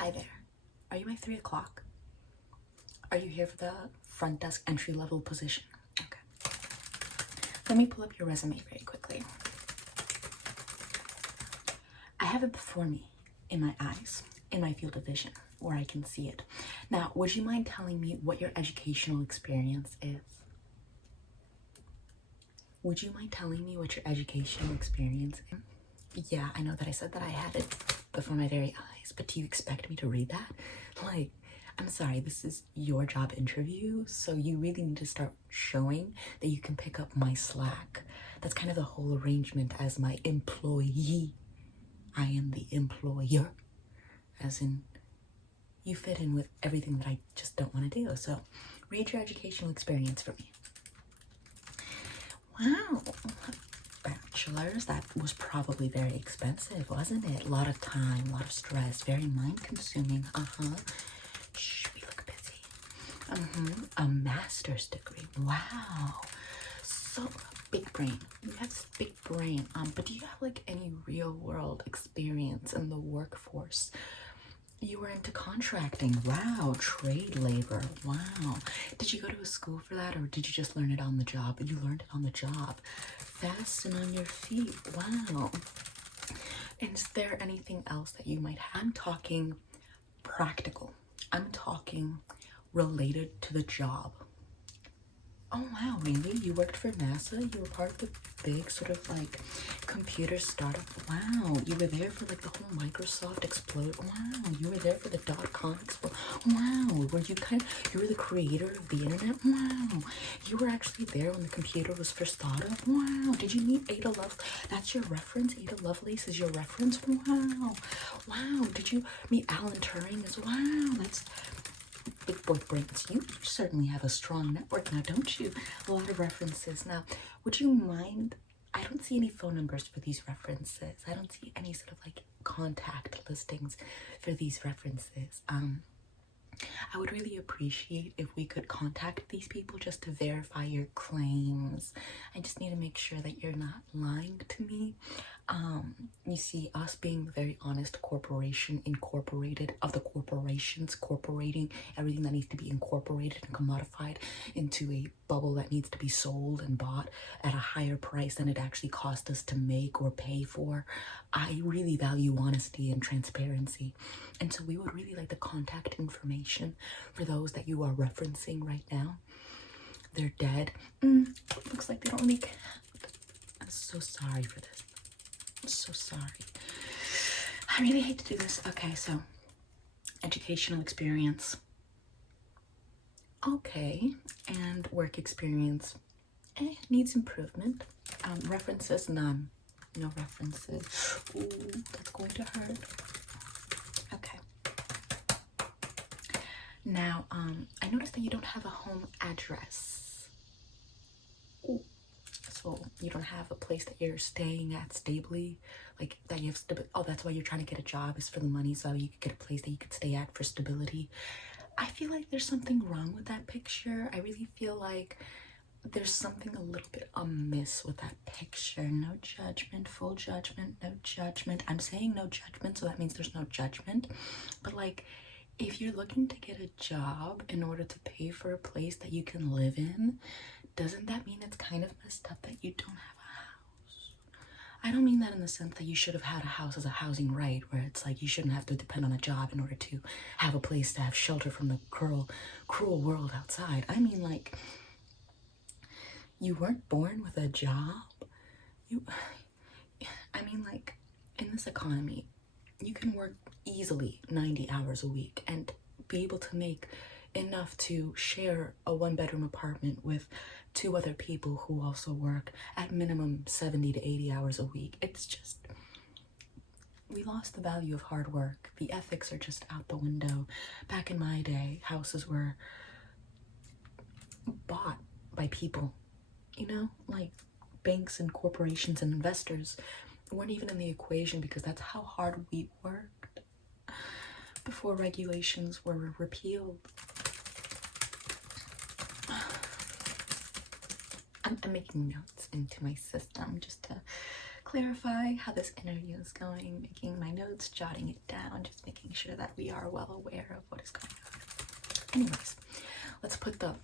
Hi there. Are you at 3 o'clock? Are you here for the front desk entry level position? Okay. Let me pull up your resume very quickly. I have it before me, in my eyes, in my field of vision, where I can see it. Now, would you mind telling me what your educational experience is? Would you mind telling me what your educational experience is? Yeah, I know that I said that I had it before my very eyes, but do you expect me to read that? Like, I'm sorry, this is your job interview, so you really need to start showing that you can pick up my slack. That's kind of the whole arrangement as my employee. I am the employer, as in you fit in with everything that I just don't want to do. So read your educational experience for me. Wow, bachelor's, that was probably very expensive, wasn't it? A lot of time, a lot of stress, very mind consuming. Shh, we look busy. A master's degree. Wow. So big brain. You have this big brain. But do you have like any real world experience in the workforce? You were into contracting. Wow. Trade labor. Wow. Did you go to a school for that, or did you just learn it on the job? You learned it on the job. Fast and on your feet. Wow. And is there anything else that you might have? I'm talking practical. I'm talking related to the job. Oh wow, really? You worked for NASA? You were part of the big sort of like computer startup? Wow, you were there for like the whole Microsoft explode? Wow, you were there for the .com explode? Wow, were you you were the creator of the internet? Wow, you were actually there when the computer was first thought of? Wow, did you meet Ada Lovelace? That's your reference? Ada Lovelace is your reference? Wow, wow, did you meet Alan Turing as wow? That's big boy brains. You certainly have a strong network now, don't you? A lot of references. Now, would you mind? I don't see any phone numbers for these references. I don't see any sort of like contact listings for these references. I would really appreciate if we could contact these people just to verify your claims. I just need to make sure that you're not lying to me. You see, us being a very honest corporation, incorporated of the corporations, incorporating everything that needs to be incorporated and commodified into a bubble that needs to be sold and bought at a higher price than it actually cost us to make or pay for. I really value honesty and transparency. And so we would really like the contact information for those that you are referencing right now. They're dead. Looks like they don't really count. I'm so sorry for this. I'm so sorry. I really hate to do this. Okay, so educational experience. Okay, and work experience. Needs improvement. References, none. No references. Ooh, that's going to hurt. Okay. Now, I noticed that you don't have a home address. Ooh. So you don't have a place that you're staying at stably, like that you have oh, that's why you're trying to get a job, is for the money, so you could get a place that you could stay at for stability. I feel like there's something wrong with that picture. I really feel like there's something a little bit amiss with that picture. No judgment, full judgment, no judgment. I'm saying no judgment, so that means there's no judgment. But like, if you're looking to get a job in order to pay for a place that you can live in, doesn't that mean it's kind of messed up that you don't have a house? I don't mean that in the sense that you should have had a house as a housing right, where it's like you shouldn't have to depend on a job in order to have a place to have shelter from the cruel world outside. I mean, like, you weren't born with a job. I mean, like, in this economy, you can work easily 90 hours a week and be able to make enough to share a one-bedroom apartment with 2 other people who also work at minimum 70 to 80 hours a week. It's just, we lost the value of hard work. The ethics are just out the window. Back in my day, houses were bought by people, you know, like banks and corporations and investors weren't even in the equation because that's how hard we worked before regulations were repealed. I'm making notes into my system just to clarify how this interview is going, making my notes, jotting it down, just making sure that we are well aware of what is going on. Anyways, let's put the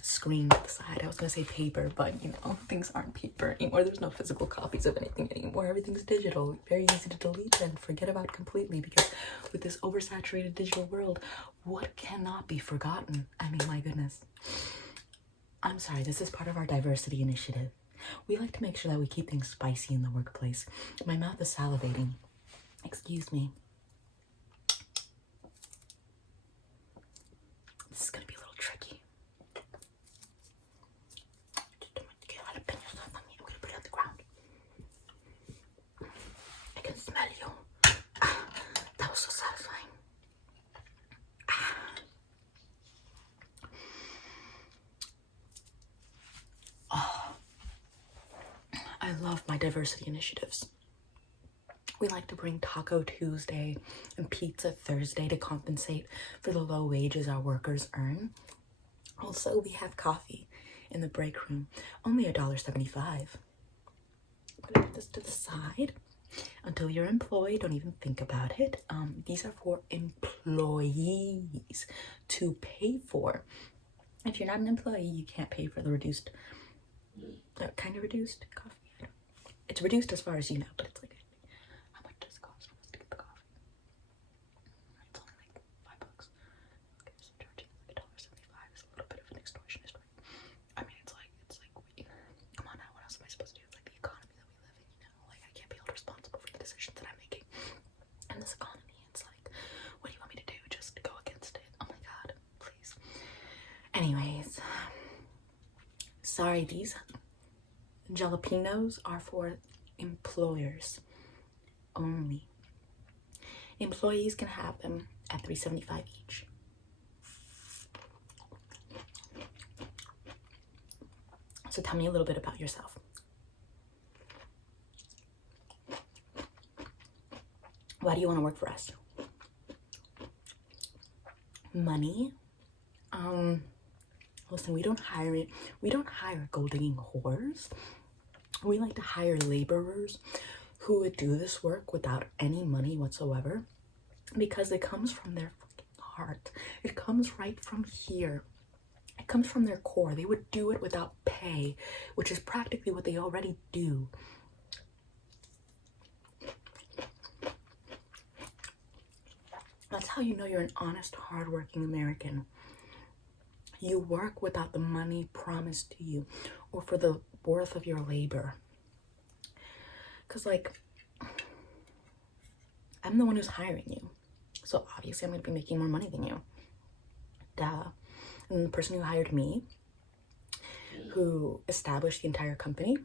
screen to the side. I was gonna say paper, but you know, things aren't paper anymore. There's no physical copies of anything anymore. Everything's digital. Very easy to delete and forget about completely, because with this oversaturated digital world, what cannot be forgotten? I mean, my goodness. I'm sorry, this is part of our diversity initiative. We like to make sure that we keep things spicy in the workplace. My mouth is salivating. Excuse me. This is gonna be a little tricky. Get a lot of pinch stuff on me. I'm gonna put it on the ground. I can smell you. That was so satisfying. I love my diversity initiatives. We like to bring Taco Tuesday and Pizza Thursday to compensate for the low wages our workers earn. Also, we have coffee in the break room, only $1.75. I'm gonna put this to the side. Until you're employed, don't even think about it. These are for employees to pay for. If you're not an employee, you can't pay for the reduced, kind of reduced coffee. It's reduced as far as you know, but it's like, how much does it cost for us to get the coffee? It's only like $5. Okay, so charging like $1.75 is a little bit of an extortionist, right? I mean, it's like, wait, come on now, what else am I supposed to do? It's like the economy that we live in, you know? Like, I can't be held responsible for the decisions that I'm making in this economy. It's like, what do you want me to do? Just go against it? Oh my God, please. Anyways, sorry, these jalapenos are for employers only. Employees can have them at $3.75 each. So tell me a little bit about yourself. Why do you want to work for us? Money? Listen, we don't hire gold digging whores. We like to hire laborers who would do this work without any money whatsoever, because it comes from their fucking heart. It comes right from here. It comes from their core. They would do it without pay, which is practically what they already do. That's how you know you're an honest, hardworking American. You work without the money promised to you or for the worth of your labor. Because, like, I'm the one who's hiring you. So obviously I'm going to be making more money than you. Duh. And the person who hired me, who established the entire company,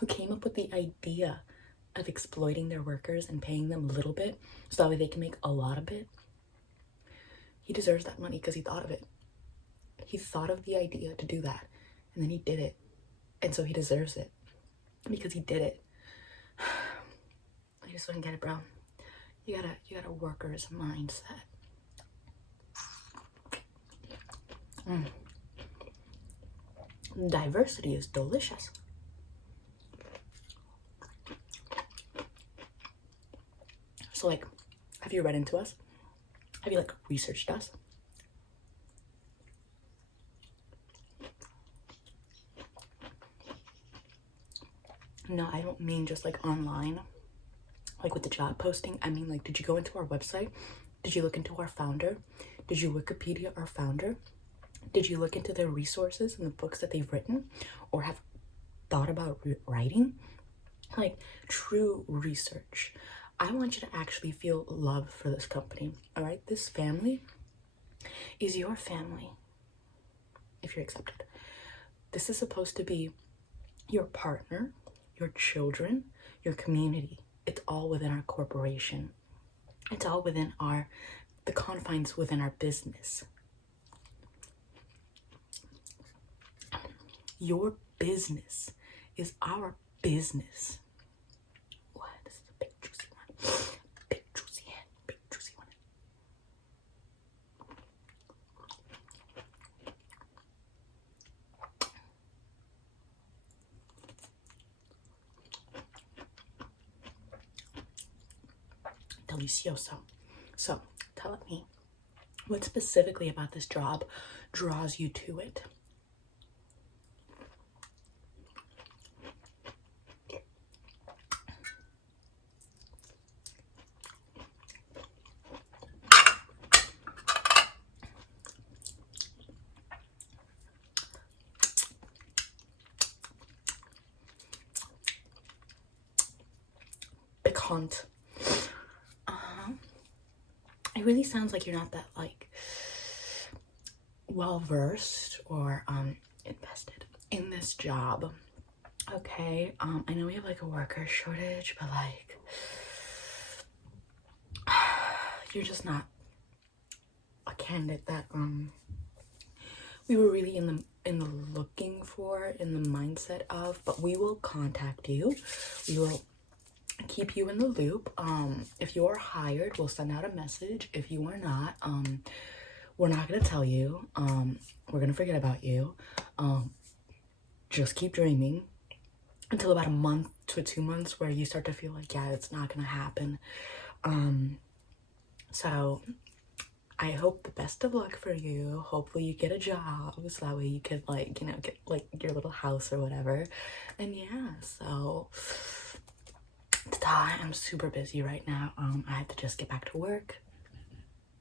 who came up with the idea of exploiting their workers and paying them a little bit so that way they can make a lot of it, he deserves that money because he thought of it. He thought of the idea to do that, and then he did it. And so he deserves it because he did it. I just wouldn't get it, bro. You got a worker's mindset. Diversity is delicious. So, like, have you read into us? Have you, like, researched us? No, I don't mean just like online, like with the job posting. I mean, like, did you go into our website? Did you look into our founder? Did you Wikipedia our founder? Did you look into their resources and the books that they've written or have thought about writing? Like, true research. I want you to actually feel love for this company, all right? This family is your family, if you're accepted. This is supposed to be your partner, your children, your community. It's all within our corporation. It's all within the confines within our business. Your business is our business. What? This is a big juicy one. Big juicy hand. Big juicy one. delicioso. So tell me, what specifically about this job draws you to it? Piquant. It really sounds like you're not that like well versed or invested in this job. Okay, I know we have like a worker shortage, but like you're just not a candidate that we were really in the looking for, in the mindset of. But we will contact you. We will keep you in the loop. If you are hired, we'll send out a message. If you are not, we're not gonna tell you. We're gonna forget about you. Just keep dreaming until about a month to 2 months where you start to feel like, yeah, it's not gonna happen. So I hope the best of luck for you. Hopefully you get a job so that way you could like, you know, get like your little house or whatever. And yeah, so I'm super busy right now. I have to just get back to work.